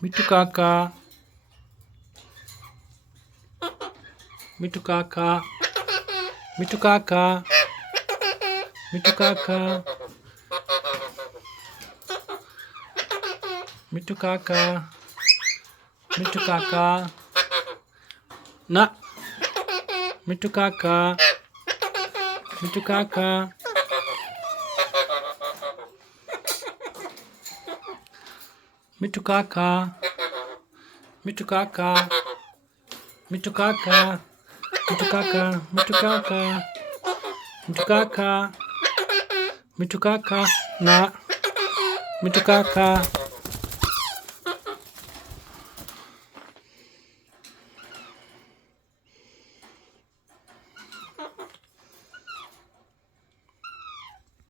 Mitu kaka. Mitu kaka. Mitu kaka. Mitu kaka. Mitu kaka. Mitu kaka. Na. Mitu kaka. Mitu kaka. Mitu kaka. Mitu kaka. Mitu kaka. Mitu kaka. Mitu kaka. Mitu kaka. Mitu kaka. Na. Mitu kaka.